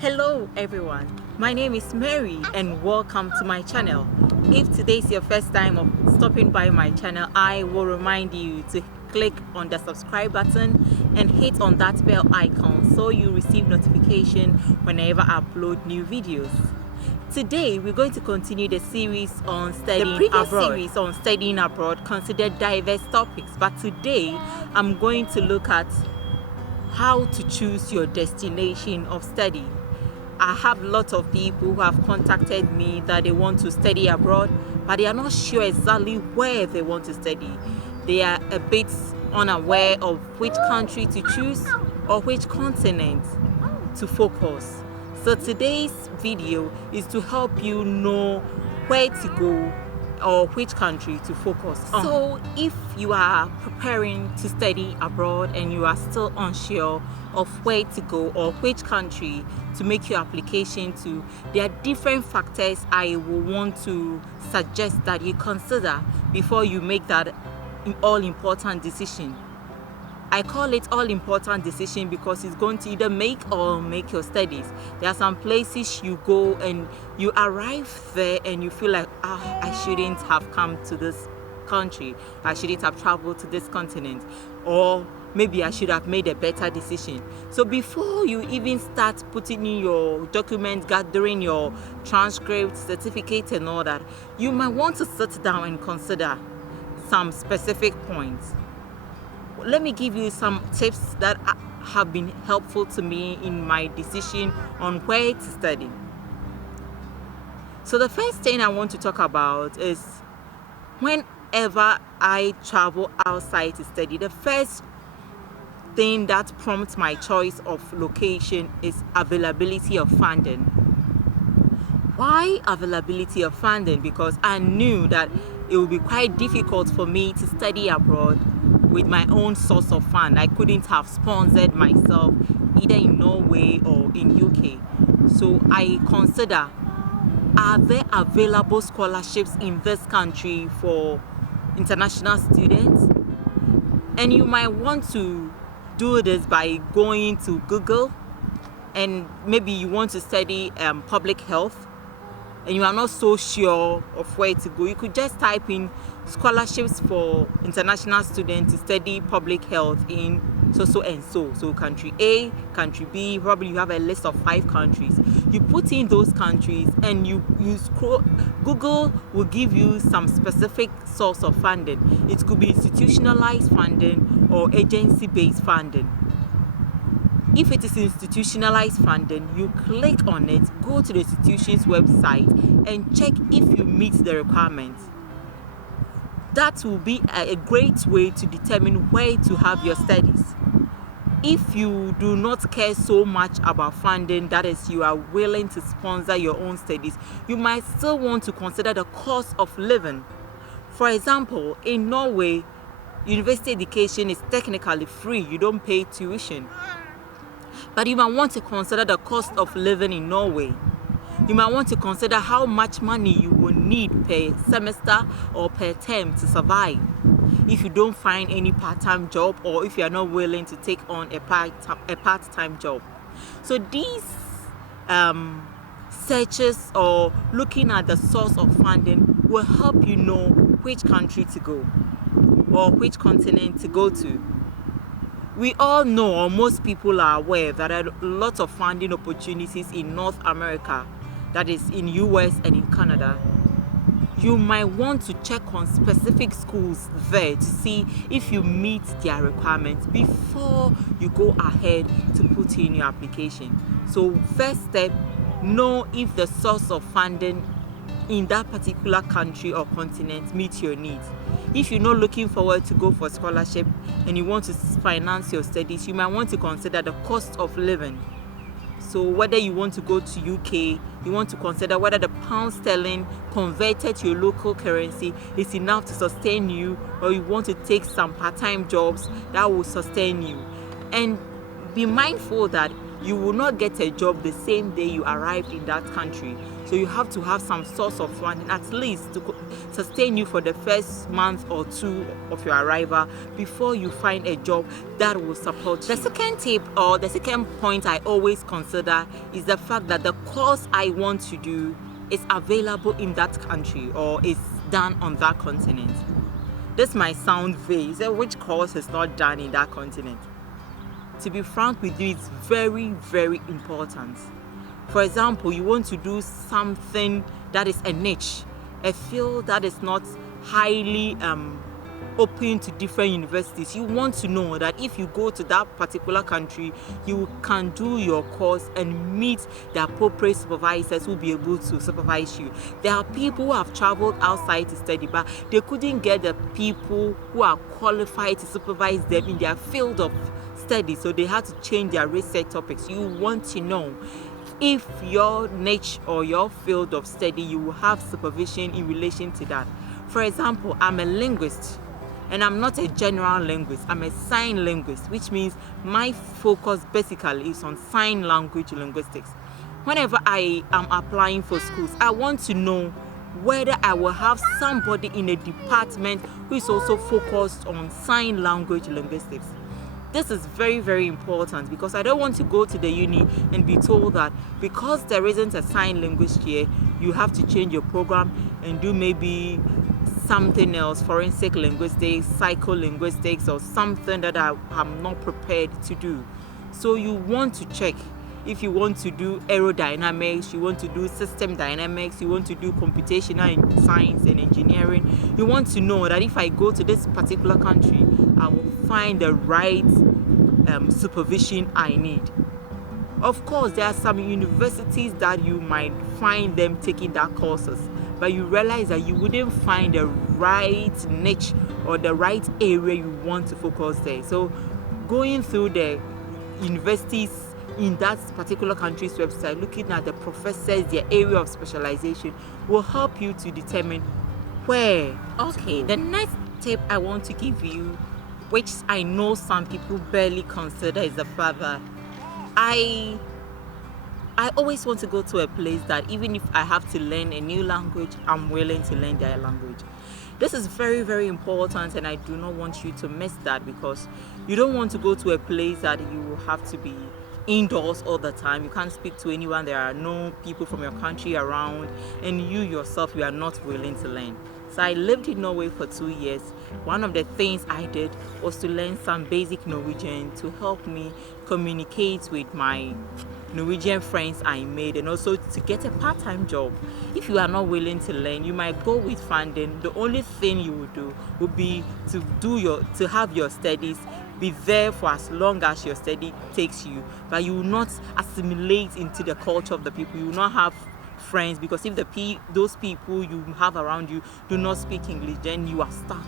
Hello everyone, my name is Mary and welcome to my channel. If today is your first time of stopping by my channel, I will remind you to click on the subscribe button and hit on that bell icon so you receive notification whenever I upload new videos. Today we're going to continue the series on studying abroad. Series on studying abroad considered diverse topics, but today I'm going to look at how to choose your destination of study. I have lots of people who have contacted me that they want to study abroad, but they are not sure exactly where they want to study. They are a bit unaware of which country to choose or which continent to focus. So today's video is to help you know where to go or which country to focus on. So if you are preparing to study abroad and you are still unsure of where to go or which country to make your application to, there are different factors I will want to suggest that you consider before you make that all-important decision. I call it all-important decision because it's going to either make or make your studies. There are some places you go and you arrive there and you feel like, I shouldn't have come to this country. I shouldn't have traveled to this continent. Or maybe I should have made a better decision. So before you even start putting in your documents, gathering your transcripts, certificates and all that, you might want to sit down and consider some specific points. Let me give you some tips that have been helpful to me in my decision on where to study. So the first thing I want to talk about is whenever I travel outside to study, the first thing that prompts my choice of location is availability of funding. Why availability of funding? Because I knew that it would be quite difficult for me to study abroad with my own source of fund. I couldn't have sponsored myself either in Norway or in UK. So I consider, are there available scholarships in this country for international students? And you might want to do this by going to Google, and maybe you want to study public health and you are not so sure of where to go. You could just type in scholarships for international students to study public health in so and so. So country A, country B, probably you have a list of 5 countries. You put in those countries and you scroll. Google will give you some specific source of funding. It could be institutionalized funding or agency-based funding. If it is institutionalized funding, you click on it, go to the institution's website and check if you meet the requirements. That will be a great way to determine where to have your studies. If you do not care so much about funding, that is, you are willing to sponsor your own studies, you might still want to consider the cost of living. For example, in Norway, university education is technically free. You don't pay tuition. But you might want to consider the cost of living in Norway. You might want to consider how much money you will need per semester or per term to survive if you don't find any part-time job or if you are not willing to take on a part-time job. So these searches or looking at the source of funding will help you know which country to go or which continent to go to. We all know, or most people are aware, that there are lots of funding opportunities in North America, that is in US and in Canada. You might want to check on specific schools there to see if you meet their requirements before you go ahead to put in your application. So first step, know if the source of funding in that particular country or continent meets your needs. If you're not looking forward to go for scholarship and you want to finance your studies, you might want to consider the cost of living. So whether you want to go to UK, you want to consider whether the pound sterling converted to your local currency is enough to sustain you, or you want to take some part-time jobs that will sustain you. And be mindful that you will not get a job the same day you arrived in that country. So you have to have some source of funding, at least to sustain you for the first month or two of your arrival before you find a job that will support you. The second tip, or the second point I always consider, is the fact that the course I want to do is available in that country or is done on that continent. This might sound vague. So which course is not done in that continent? To be frank with you, it's very, very important. For example, you want to do something that is a niche, a field that is not highly open to different universities. You want to know that if you go to that particular country, you can do your course and meet the appropriate supervisors who will be able to supervise you. There are people who have traveled outside to study, but they couldn't get the people who are qualified to supervise them in their field of study, so they had to change their research topics. You want to know if your niche or your field of study, you will have supervision in relation to that. For example, I'm a linguist, and I'm not a general linguist. I'm a sign linguist, which means my focus basically is on sign language linguistics. Whenever I am applying for schools, I want to know whether I will have somebody in a department who is also focused on sign language linguistics. This is very, very important, because I don't want to go to the uni and be told that because there isn't a sign linguist here, you have to change your program and do maybe something else, forensic linguistics, psycholinguistics, or something that I am not prepared to do. So you want to check. If you want to do aerodynamics, you want to do system dynamics, you want to do computational science and engineering, you want to know that if I go to this particular country, I will find the right supervision I need. Of course, there are some universities that you might find them taking that courses, but you realize that you wouldn't find the right niche or the right area you want to focus there. So going through the universities in that particular country's website, looking at the professors, their area of specialization, will help you to determine where. Okay, the next tip I want to give you, which I know some people barely consider, is the fact that I always want to go to a place that even if I have to learn a new language, I'm willing to learn their language. This is very, very important, and I do not want you to miss that, because you don't want to go to a place that you will have to be indoors all the time. You can't speak to anyone. There are no people from your country around, and you yourself, you are not willing to learn. So I lived in Norway for 2 years. One of the things I did was to learn some basic Norwegian to help me communicate with my Norwegian friends I made, and also to get a part-time job. If you are not willing to learn, you might go with funding. The only thing you will do would be to have your studies, be there for as long as your study takes you, but you will not assimilate into the culture of the people. You will not have friends, because if those people you have around you do not speak English, then you are stuck.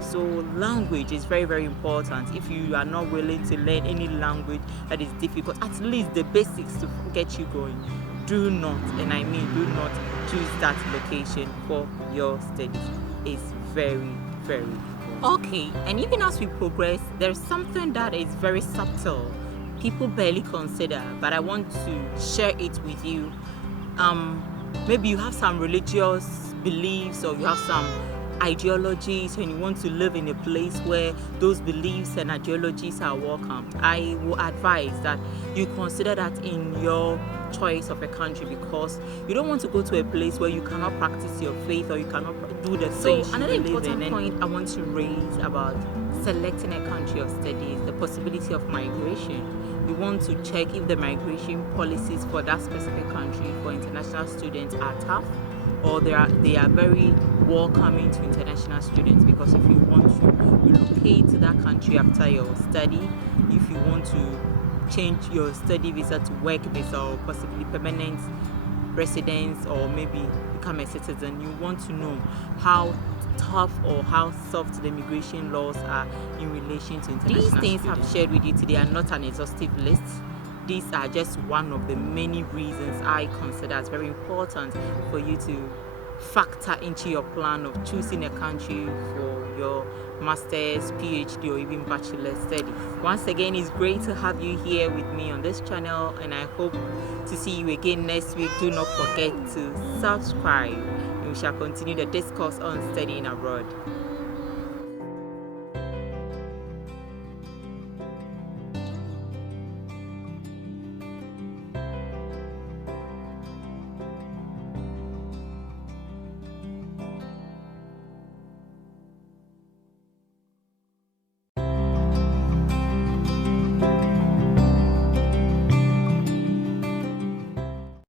So language is very, very important. If you are not willing to learn any language that is difficult, at least the basics to get you going, do not, and I mean do not, choose that location for your studies. It's very, very important. Okay, and even as we progress, there's something that is very subtle, people barely consider, but I want to share it with you. Maybe you have some religious beliefs, or you have some ideologies, and you want to live in a place where those beliefs and ideologies are welcomed. I will advise that you consider that in your choice of a country, because you don't want to go to a place where you cannot practice your faith, or you cannot do the things you believe in. Another important point I want to raise about selecting a country of study is the possibility of migration. You want to check if the migration policies for that specific country for international students are tough, or they are very welcoming to international students. Because if you want to relocate to that country after your study, if you want to change your study visa to work visa, or possibly permanent residence, or maybe become a citizen, you want to know how tough or how soft the immigration laws are in relation to international students. These things I've shared with you today are not an exhaustive list. These are just one of the many reasons I consider as very important for you to factor into your plan of choosing a country for your master's, PhD, or even bachelor study. Once again, it's great to have you here with me on this channel, and I hope to see you again next week. Do not forget to subscribe, and we shall continue the discourse on studying abroad.